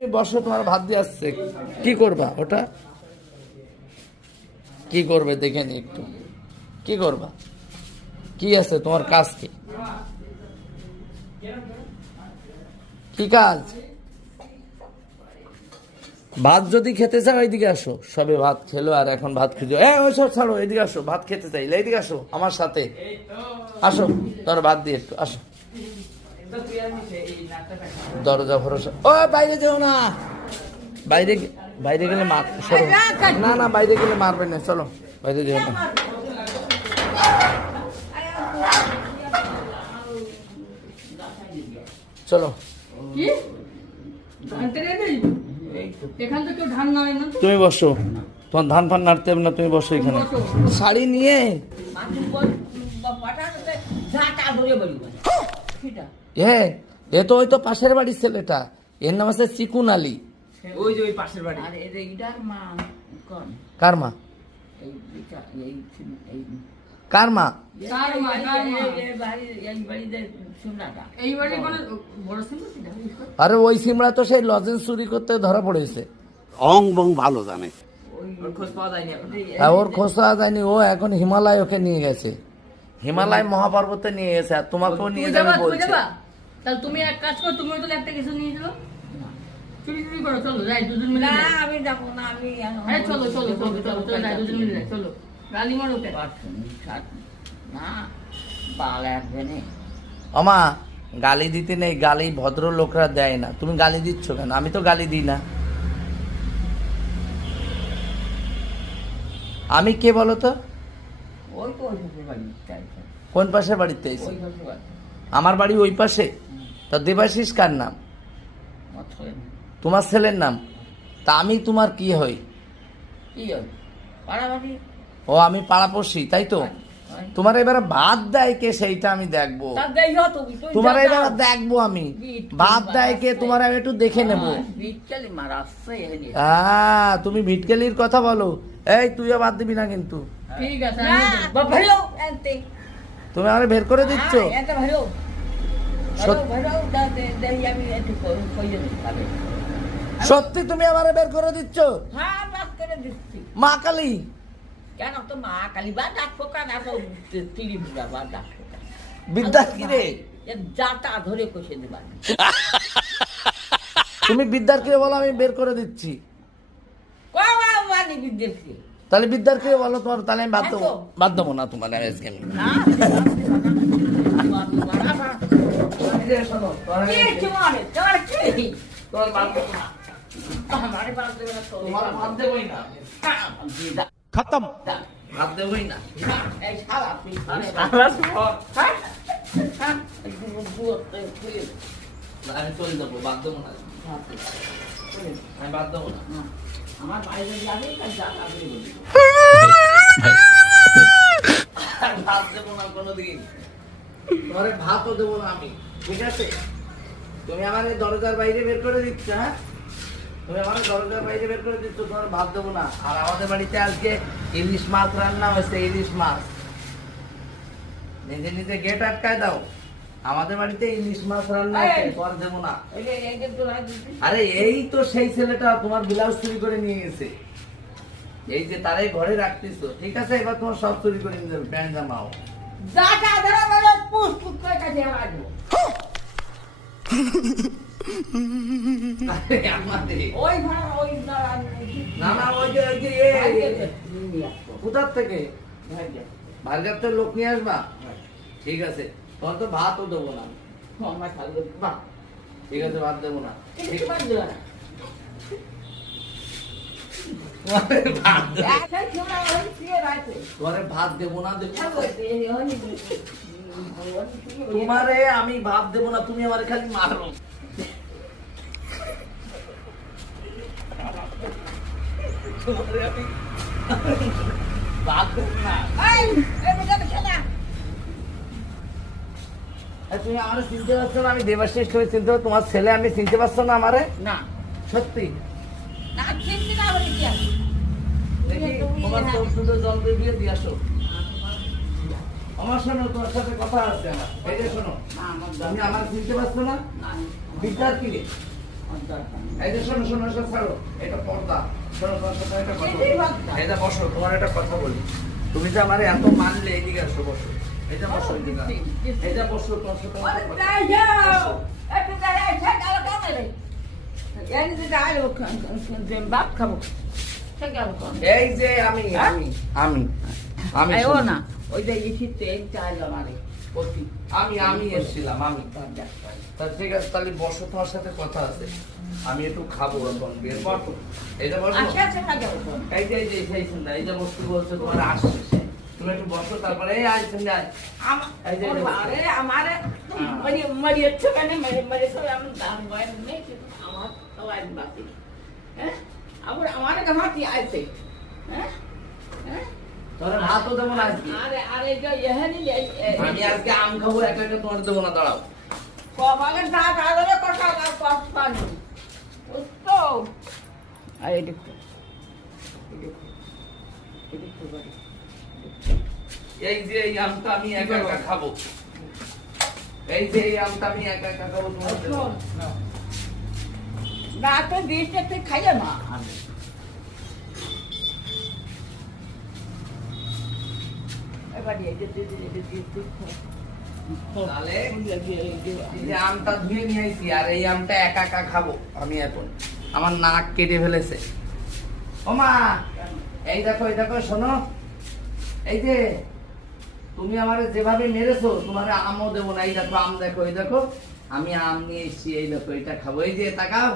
বসো, তোমার ভাত দিয়ে আসছে। কি করবা ওটা? কি করবে দেখে নি একটু। কি করবা? কি আছে তোমার কাজ কি? কাজ? ভাত যদি খেতে চাও, এইদিকে আসো। সবে ভাত খেলো আর এখন ভাত এ, ওই সব ছাড়ো এদিকে আসো, ভাত খেতে চাইলে। এইদিকে আসো, আমার সাথে। আসো, তোর ভাত দিয়ে একটু, আসো। দরজা ভরসা। ও বাইরে যেও না। বাইরে বাইরে গেলে মার সরো। না না বাইরে গেলে মারবে না চলো। বাইরে যেও না। চলো? তুমি বসো। তোমার ধান ফান নাড়তে হবে না তুমি বসো এখানে। শাড়ি নিয়ে। এ এ তো ওই তো পাশের বাড়ির ছেলেটা। এর নাম আছে চিকুন আলী। ওই যে ওই পাশের বাড়ি। এইটার মা কার মা? কার মা? আরে ওই সিমড়া তো সেই লজেন্স চুরি করতে ধরা পড়েছে। অং বং ভালো জানে। ওর খোঁজ পাওয়া যায়নি ও এখন হিমালয় ওকে নিয়ে গেছে। হিমালয় মহাপর্বতে নিয়ে গেছে আর তোমাকেও নিয়ে যাবে বলছে। যাবা? তাহলে তুমি এক কাজ করো তুমি তো একটা কিছু নিয়ে যাও চুরি চুরি করো চলো যাই দুজন মিলে না আমি যাব না আমি আরে চলো চলো চলো চলো চলো যাই দুজন মিলে যাই চলো। গালি মারো কে না বাল একজনে আমা গালি দিতে নেই গালি ভদ্র লোকরা দেয় না। তুমি গালি দিচ্ছ কেন? আমি তো গালি দিই না। আমি কে বলো তো? কোন পাশের বাড়িতে। আমার বাড়ি ওই পাশে? তা দেবাশিস কার নাম। তোমার ছেলের নাম? তা আমি তোমার কি হই? কি ওই পাড়াবাড়ি? ও আমি পাড়াপড়শি তাই তো? তোমার এবারে ভাত দেয় কে সেইটা আমি দেখব। তোমার এবারে দেখব আমি। ভাত দেয় কে তোমার আমি একটু দেখে নেব। হ্যাঁ, হ্যাঁ তুমি ভিটকেলির কথা বলো। এই তুইও বাদ দিবি না কিন্তু। ঠিক আছে তুমি আমার বের করে দিচ্ছ? সত্যি তুমি আমার বের করে দিচ্ছ? হ্যাঁ মা কালী? কেন তো মা কালী? বা তিরি বুড়া কেন? বিদ্যা কি রে? যাটা ধরে কষে দেবা। তুমি বিদ্যার কে বলো আমি বের করে দিচ্ছি। তাহলে বিদ্যার কে বলো তোমার তাহলে আমি বাধ্য বাধ্যবো না বাদ বাদ দেবো না তোমার আজকে আমি। না খতম বাদ দেবোই না আমি চলে যাব বাদ দেবো না আমি বাদ দেবো না আমার বাইরে যাবে যা যাবে আমি ভাত দেবো না কোনোদিন তোমারে ভাতও দেবো না আমি ঠিক আছে? তুমি আমার এই দরজার বাইরে বের করে দিচ্ছ হ্যাঁ? তুমি আমার দরজার বাইরে বের করে দিচ্ছ তোমার ভাত দেবো না। আর আমাদের বাড়িতে আজকে ইলিশ মাছ রান্না হয়েছে ইলিশ মাছ। নিজে নিজে গেট আটকায় দাও। আমাদের বাড়িতে ইলিশ মাছ রান্না হয়েছে দেবো না। আরে এই তো সেই ছেলেটা তোমার ব্লাউজ চুরি করে নিয়ে গেছে। এই যে তারাই ঘরে রাখতেছো ঠিক আছে? এবার তোমার সব চুরি করে নিয়ে যাবে প্যান্ট জামাও। পুষ পুষ করে কাছে আসব আরে আমাদের ওই ভাড়া ওই না না ওই যে ওই যে কোথার থেকে ভার্গার থেকে লোক নিয়ে আসবা ঠিক আছে তোমার তো ভাতও দেবো না ঠিক আছে ভাত দেবো না। ভাত দেবো- ভাত দেবো না দেবো তোমারে আমি ভাত দেবো না তুমি আমার খালি মারো। তোমারে আমি ভাত দেবো না। তুমি আমার চিনতে পারছ না আমি দেবাশিস তুমি চিনতে তোমার ছেলে আমি চিনতে পারছ না আমারে? না। সত্যি? না চিনতে না বলে কি তোমার চোখ দুটো জল দিয়ে দিয়ে আসো। আমার শোনো তোমার সাথে কথা আছে আমার এই যে শোনো তুমি আমার চিনতে পারছ না? বিদ্যার কি রে? এই যে শোনো শোনো শোনো ছাড়ো। এটা পর্দা। শোনো তোমার সাথে একটা কথা। এই যে বসো তোমার একটা কথা বলি। তুমি যে আমার এত মানলে এদিকে আসো বসো। এই যে বসো এদিকে আসো। এই যে বসো তোমার সাথে এই যে আমি আমি আমি আমি আইও না। ওই যে চাল আমারে আমি আমি এসেছিলাম আমি। তা ঠিক আছে তাহলে বসো তোমার সাথে কথা আছে। আমি একটু খাব এখন বের করো। এই যে বসো। আচ্ছা আচ্ছা কোন এই যে এই যে শুননা এই যে বস্তু বলছে তোমার আসছে তুমি একটু বসো তারপরে এই আজ শুননা আমার এই যে- ওরে আমারে হ্যাঁ। মরি মরিয়েছে কেন? মরি মরি সব আমি দাম হয় নেই কিন্তু আমার তো আজ বাকি হ্যাঁ আমার আমার কামাতি আইছে। হ্যাঁ? তোর ভাতও দেবো না আজকে। আরে আরে আমি আজকে আম খাব একা একা তোমার দেবো না দাঁড়াও। কপালে দাঁত আদরে কথা আর কষ্ট পানি। বুঝতো আর এই দেখো যে এই আমটা আমি একা একা খাব। এই যে এই আমটা আমি একা একা খাব তোমার না। রাতে বৃষ্টি তুই খাইয়ে না এই একা একা আমার নাক কেটে ফেলেছে এই দেখো এই দেখো শোনো এই যে তুমি আমারে যেভাবে মেরেছো তোমার আমও দেবো না এই দেখো আম দেখো এই দেখো আমি আম নিয়ে এসেছি এই দেখো এটা খাব এই যে তাকাও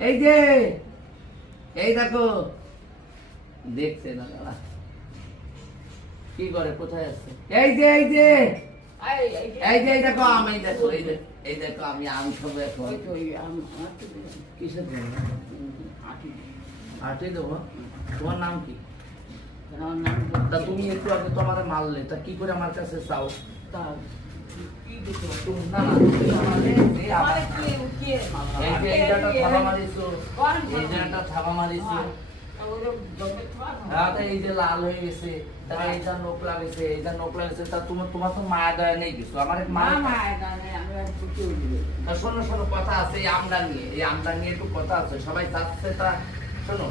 এই যে এই দেখো দেখছে না দাঁড়া। কি করে কোথায় আছে? এই যে এই যে। এই যে দেখো আম দেখো এই দেখো এই দেখো আমি আম খাব এখন। কিসের জন্য? আটি দেবো। তোমার নাম কি? তা তুমি একটু আগে তো আমার মারলে তা কি করে আমার কাছে চাও? থাবা মারিছো। এই জায়গাটা থাবা মারিছো। হ্যাঁ, এই যে লাল হয়ে গেছে তারপরে এইটা নোক লাগেছে এইটা নোক লাগেছে তা তোমার তোমার তো মায়া দয়া নেই কিছু আমার এক মা মা মা জানে আমি তা শোনো শোনো কথা আছে এই আমটা নিয়ে এই আমটা নিয়ে একটু কথা আছে সবাই চাচ্ছে তা শোনো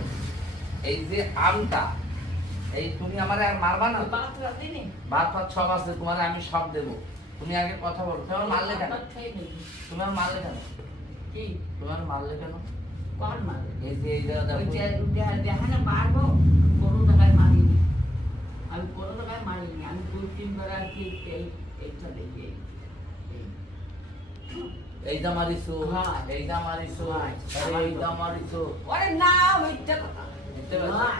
এই যে আমটা এই তুমি আমার আর মারবা না? ভাত ফাত সব আছে তোমার আমি সব দেবো। তুমি আগে কথা বলো তোমার মারলে কেন? তুমি আমার মারলে কেন? কি? তোমার মারলে কেন? কোন মারে এই যে এই জায়গা ওই দেখো যে দেখানে মারবো কোনো টাকায় মারিনি। আমি কোনো টাকায় মারিনি আমি দুই তিনবার আর কি এই এইটা দেখি এইটা মারিছো হ্যাঁ। এইটা মারিছো হ্যাঁ। আরে এইটা মারিছো ওরে না ওইটা কথা? হ্যাঁ।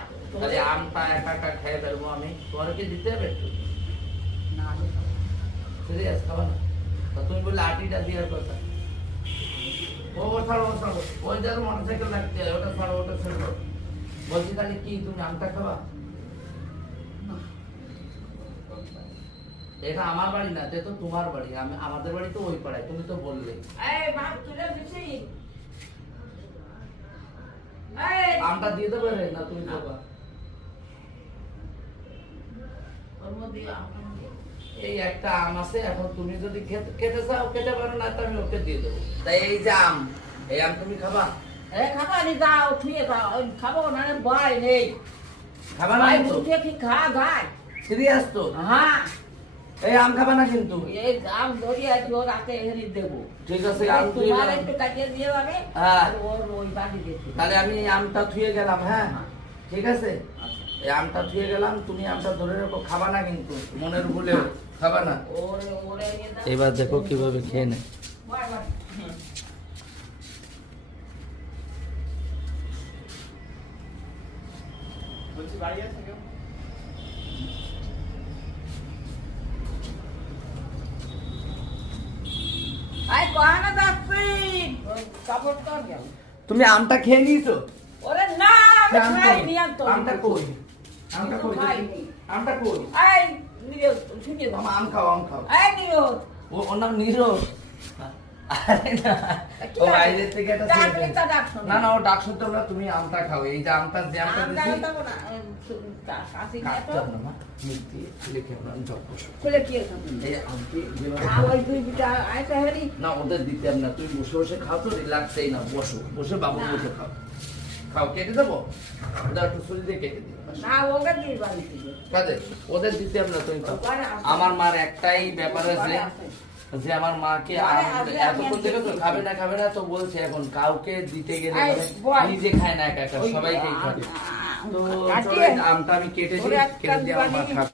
আমটা একা একা খেয়ে ফেলব আমি। তোমার কি দিতে হবে একটু? না সিরিয়াস খাবার না। তুমি বললে আটিটা দেওয়ার কথা। ও ছাড়ো ও ছাড়ো। ওই যার মোটরসাইকেল লাগছে ওটা ছাড়ো ওটা ছাড়ো বলছি তাহলে কি তুমি আমটা খাবা? এটা আমার বাড়ি না তো তোমার বাড়ি আমি আমাদের বাড়ি তো ওই পাড়ায় তুমি তো বললে। আমটা দিয়ে দেবে রে না তুমি দেবা? ওর মধ্যে এই একটা আম আছে এখন তুমি যদি খেতে খেতে চাও খেতে পারো না তো আমি ওকে দিয়ে দেবো। তাই এই যে আম এই আম তুমি খাবা? এ খাবা নি দাও থুয়ে দাও ওই খাব না রে ভয় নেই। খাবা না ভাই কিন্তু? বুঝে কি খা গায় সিরিয়াস তো? হ্যাঁ। এই আম খাবা না কিন্তু? এই দাম ধরে আছি ও রাতে এনে দেবো। ঠিক আছে আম ধুয়ে তোমার গেলাম। একটু কাটিয়ে দিয়ে যাবে হ্যাঁ। আর ওর ওই বাড়ি দিতে তাহলে আমি এই আমটা ধুয়ে গেলাম হ্যাঁ। ঠিক আছে? আচ্ছা। এই আমটা ধুয়ে গেলাম তুমি আমটা ধরে রাখো খাবা না কিন্তু মনের ভুলেও খাবা না। এবার দেখো কীভাবে খেয়ে নেয়। গেল। তুমি আমটা খেয়ে নিয়েছো? ওরে না আমি খাইনি আমটা কই? আমটা কই? আমটা কই? এই নিরোধ শুনে দাও। আম খাও আম খাও। এই নিরোধ। ও ওর নাম নীরজ না, ও ডাক শুনতে তুমি আমটা খাও। এই যে আমটা যে আমটা ওদের দিতে না। তুই বসে বসে খাও তো রিল্যাক্সেই না বসো। বসে বাবু। বসে খাও। খাও কেটে দেবো? ওদের একটু ছুরি দিয়ে কেটে। কাজে ওদের দিতে তুমি। আমার মার একটাই ব্যাপার আছে যে আমার মাকে এতক্ষণ থেকে তো খাবে না খাবে না তো বলছে এখন কাউকে দিতে গেলে মানে। নিজে খায় না একা সবাইকেই খাবে। তো আমটা আমি কেটে দিই কেটে দিয়ে আমার